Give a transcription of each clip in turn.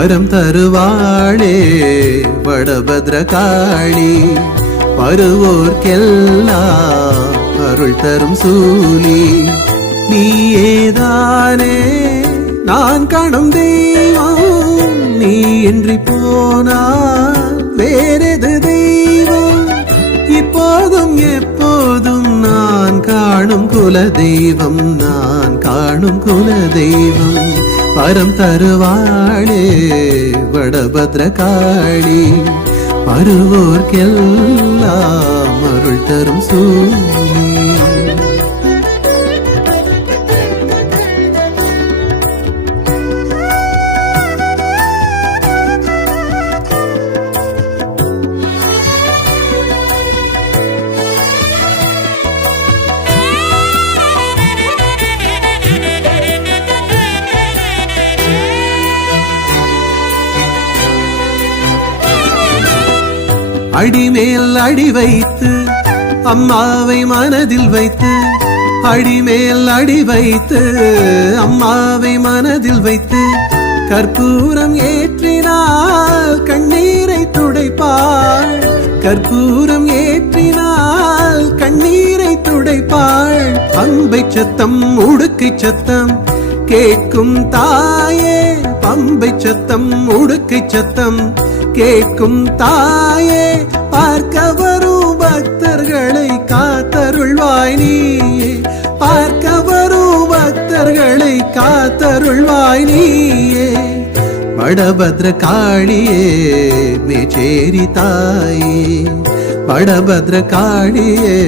வரம் தருவாளே வடபத்ரகாளி, வருவோர்க்கெல்லாம் அருள் தரும் சூலி. நீயேதானே நான் காணும் தெய்வம், நீ இன்றி போனால் வேறெது தெய்வம்? இப்போதும் எப்போதும் நான் காணும் குல தெய்வம், நான் காணும் குல தெய்வம். வரம் தருவாளே வடபத்ரகாளி, வருவோர்க்கெல்லாம் அருள் தரும் சூலி. அடிமேல் அடி வைத்து அம்மாவை மனதில் வைத்து, அடிமேல் அடி வைத்து அம்மாவை மனதில் வைத்து, கற்பூரம் ஏற்றினால் கண்ணீரை துடைப்பாள், கற்பூரம் ஏற்றினால் கண்ணீரை துடைப்பாள். பம்பை சத்தம் உடுக்கை சத்தம் கேட்கும் தாயே, பம்பை சத்தம் உடுக்கை சத்தம் கேட்கும் தாயே. பார்க்க வரும் பக்தர்களை காத்தருள்வாய் நீயே, பார்க்க வரும் பக்தர்களை காத்தருள்வாய் நீயே. வடபத்ரகாளியே மேச்சேரி தாயே, வடபத்ரகாளியே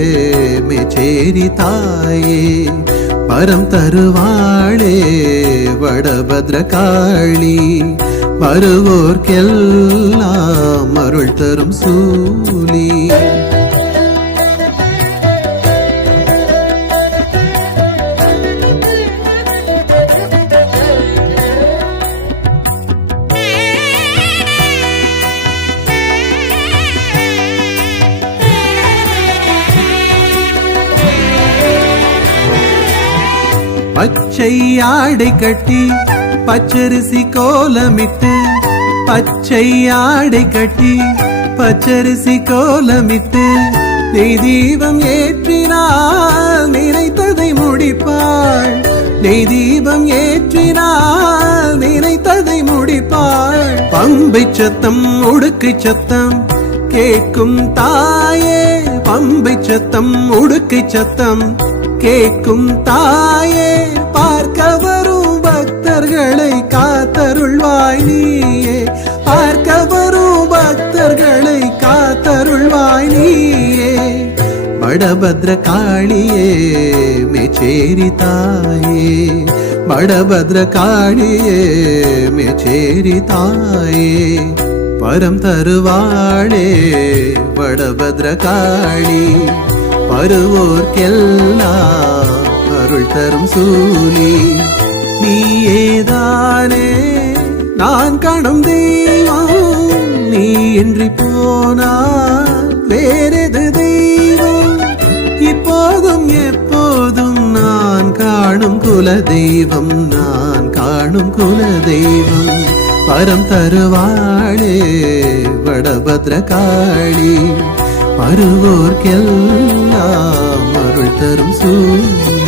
மேச்சேரி தாயே. வரம் தருவாளே வடபத்ரகாளி, வருவோர்க்கெல்லாம் அருள் தரும் சூலி. பச்சை ஆடை கட்டி பச்சரிசி கோலமிட்டு, பச்சை ஆடை கட்டி பச்சரிசி கோலமிட்டு, நெய் தீபம் ஏற்றினால் நினைத்ததை முடிப்பாள், நெய் தீபம் ஏற்றினால் நினைத்ததை முடிப்பாள். பம்பை சத்தம் உடுக்கை சத்தம் கேட்கும் தாயே, பம்பை சத்தம் உடுக்கை சத்தம் கேட்கும் தாயே. பார்க்க வரும் பக்தர்களை காத்தருள்வாய் நீயே, பார்க்க வரும் பக்தர்களை காத்தருள்வாய் நீயே. வடபத்ரகாளியே மேச்சேரி தாயே, வடபத்ரகாளியே மேச்சேரி தாயே. வரம் தருவாளே வடபத்ரகாளி, வருவோர்க்கெல்லாம் அருள் தரும் சூலி. நீயேதானே நான் காணும் தெய்வம், நீ இன்றி போனால் வேறெது தெய்வம்? இப்போதும் எப்போதும் நான் காணும் குல தெய்வம், நான் காணும் குல தெய்வம். வரம் தருவாளே வடபத்ரகாளி, வருவோர்க்கெல்லாம் அருள் தரும் சூலி.